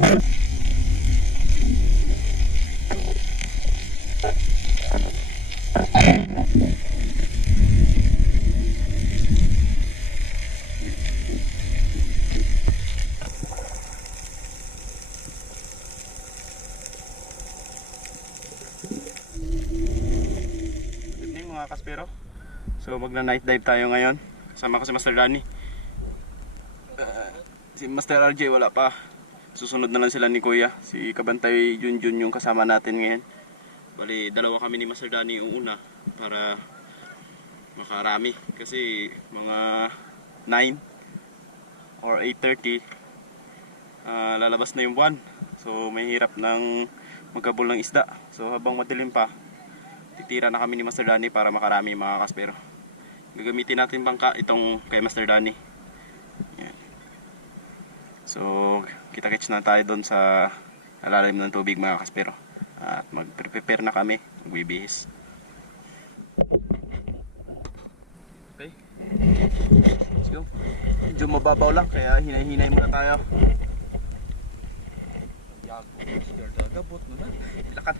Mga kaspero, so magna night dive tayo ngayon. Kasama ko si Master Danny. Si Master RJ wala pa. Susunod na lang sila ni Kuya. Si Kabantay Junjun yung kasama natin ngayon. Bali, dalawa kami ni Master Danny yung una para makarami. Kasi mga 9 or 8:30 lalabas na yung buwan. So may hirap ng magkabul ng isda. So habang madilim pa, titira na kami ni Master Danny para makarami mga kaspero. Gagamitin natin bangka itong kay Master Danny. Yan. So kita-kits na tayo doon sa alalim ng tubig mga kaspero. At mag-prepare na kami, magbibihis. Okay, let's go. Medyo mababaw lang kaya hinay-hinay muna tayo. Gabot mo na, ilakan.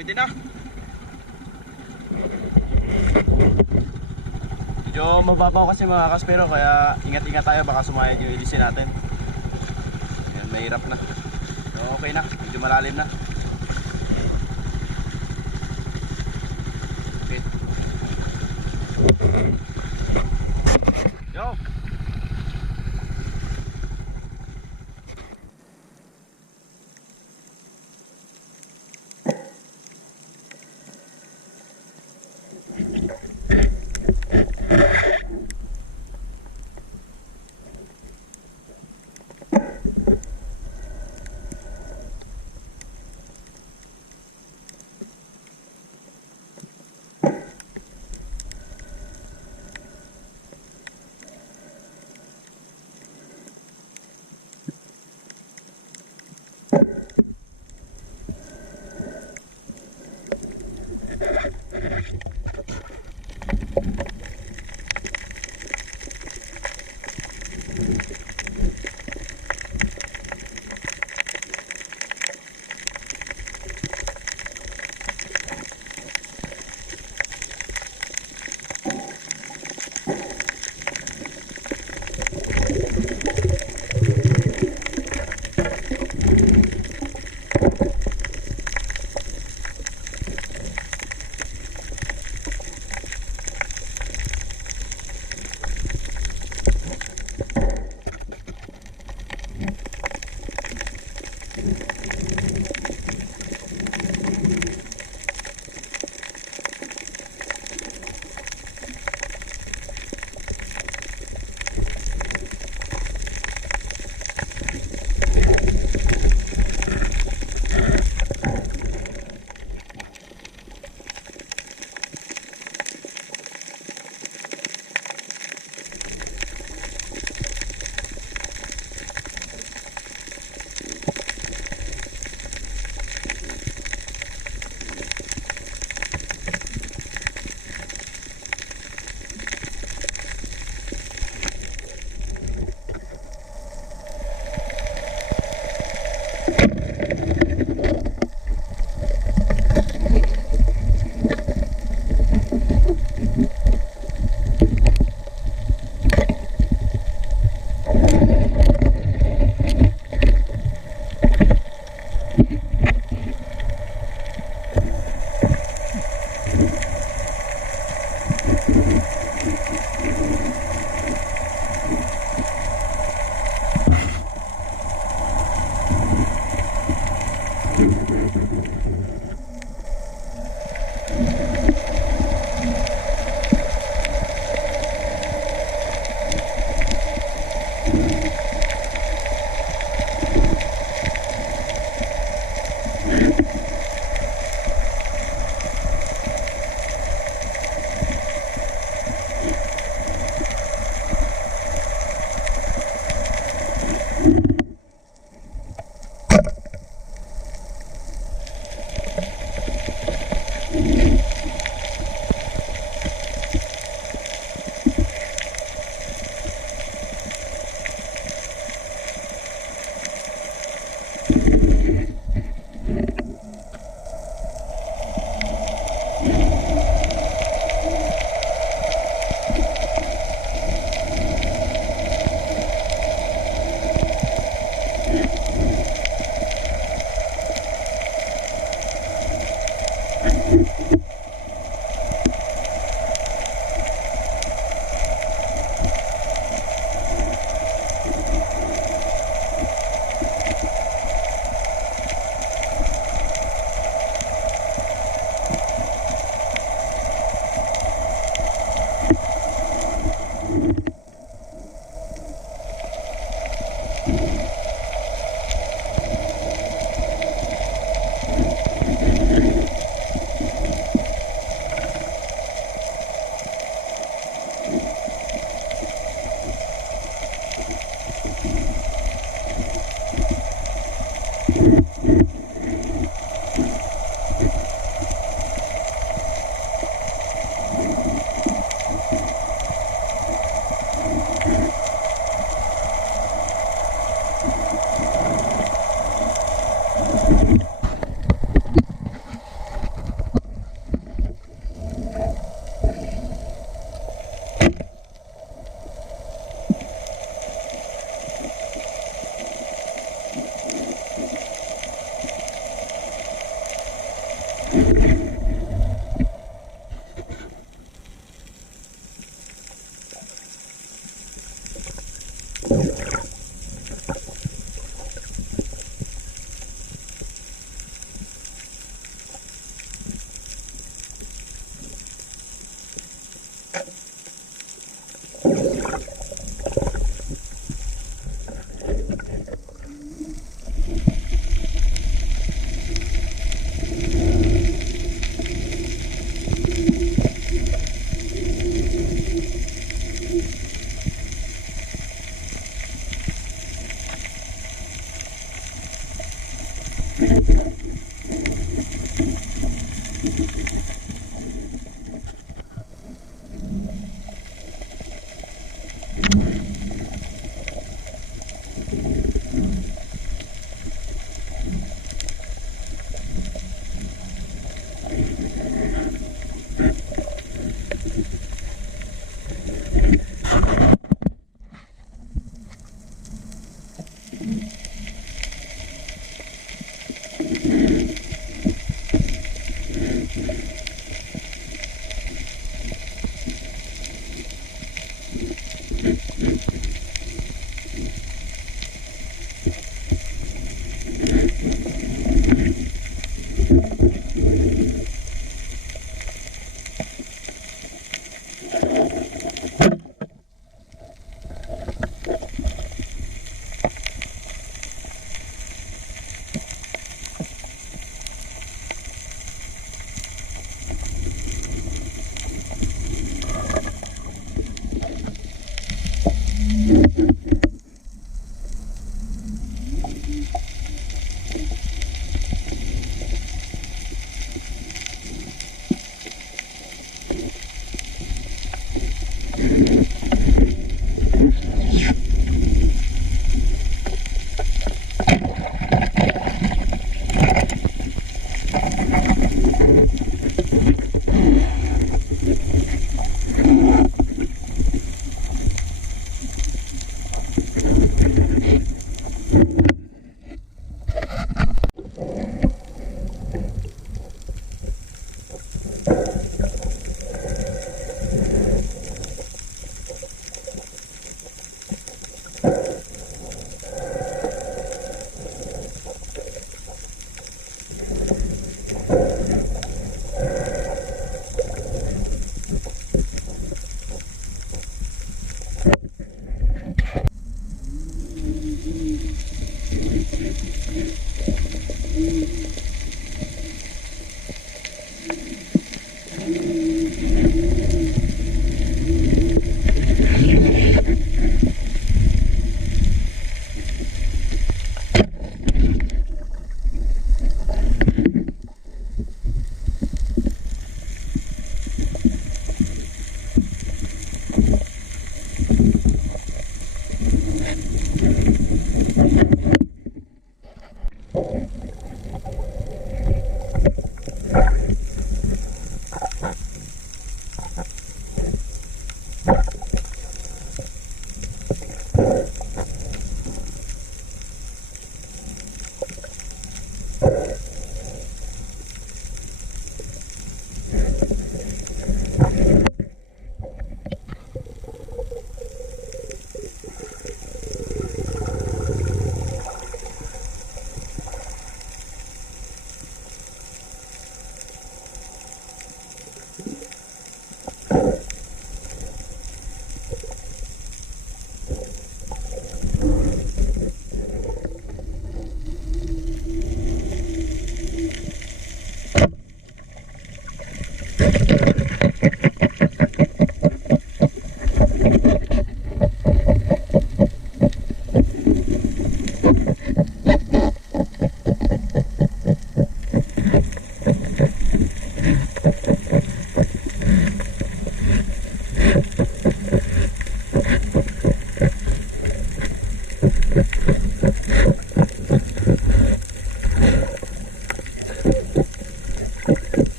Pwede na. Medyo mababaw kasi mga kaspero kaya ingat-ingat tayo baka sumayad yung ilisin natin. Yan, mahirap na. So, okay na, medyo malalim na. Okay. Yo!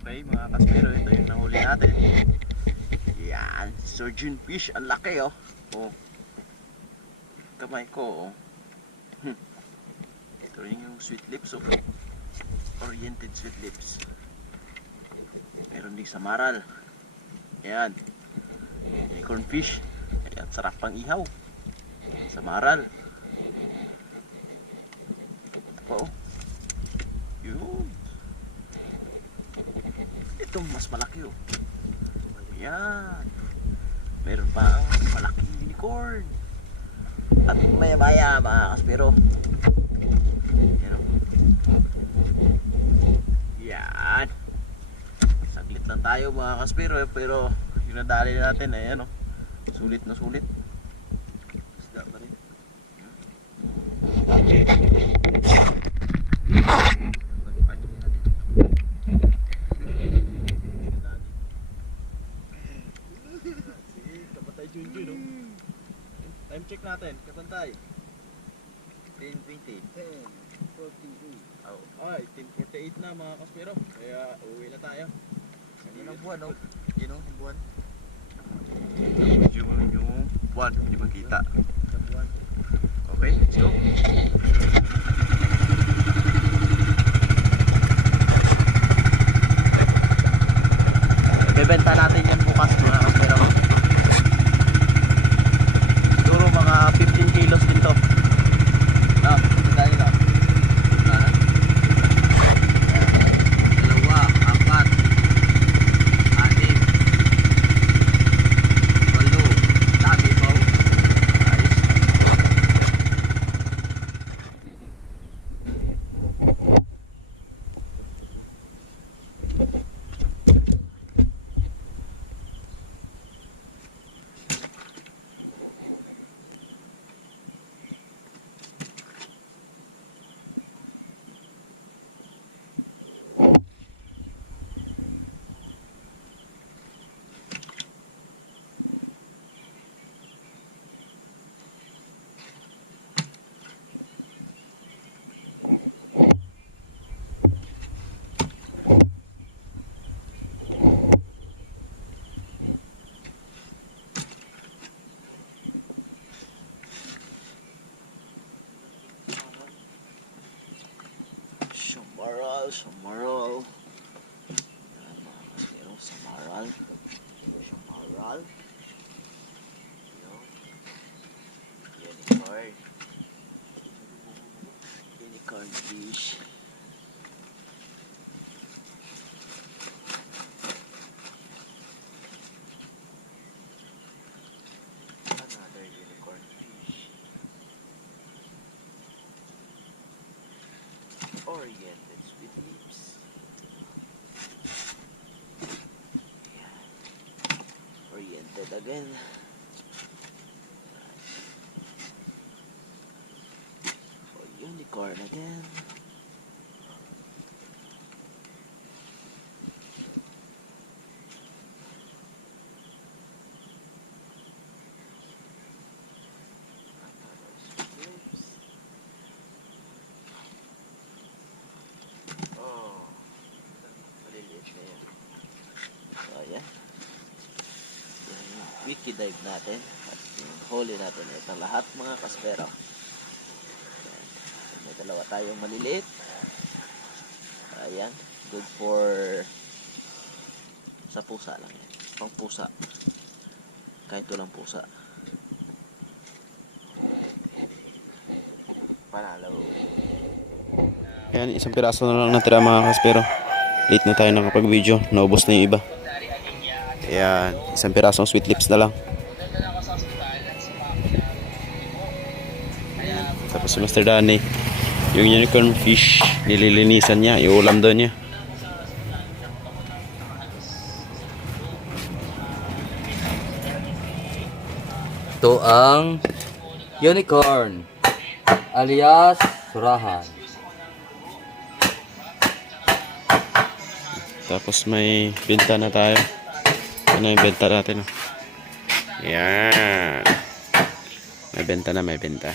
Okay mga kaspero, ito yung nahuli natin. Yan, surgeon fish, ang laki oh. Oh. Kamay ko oh. Ito rin yung sweet lips oh. Oriented sweet lips. Meron din samaral. Yan. Acorn fish. Ayan, sarap pang ihaw. Samaral. Ito pa oh. Yun. Ito mas malaki oh. Ayan. Meron pa ang malaking unicorn. At maya maya mga kaspero. Yan oh. Yan. tayo mga kaspero pero yung nadali natin ay ano, sulit na sulit. Isda pa rin. Sige, kapatay Junjun, no? Time check natin, kapantay. 10:20. 10:48. Oh, ay, 10:48 na mga kaspero. Kaya uwi na tayo. Yun ang buwan, no? Yun ang buwan. Yung buwan, hindi makita. Sa buwan. Okay, let's go. Ibebenta natin yan bukas mga kaspero. Siguro mga 15 kilos din to. Ah, dahil lang. Dalawa, apat, anim, walo, dami po. Samaral. Yan mga kaspero, samaral. Samaral. Unicorn. Unicorn fish. Another unicorn fish. Oriented sweet lips. Ayan. Oriented again. Oh, unicorn again. Sweet lips. Oh, maliliit na yan. So, ayan. Yan yung wiki dive natin. At yung huli natin. Ito lahat mga kaspero. Ayan. May dalawa tayong maliliit. Ayan. Good for sa pusa lang yan. Pang pusa. Kahit walang pusa. Panalo. Ayan, isang piraso na lang natira mga kaspero. Late na tayo nakapag-video. Naubos na yung iba. Ayan, isang pirasong sweet lips na lang. Ayan, tapos si Mr. Danny, yung unicorn fish, nililinisan niya, iulam doon niya. Ito ang unicorn alias surahan. Tapos may benta na tayo. Ano yung benta natin? Oh? Yan. May benta na, may benta.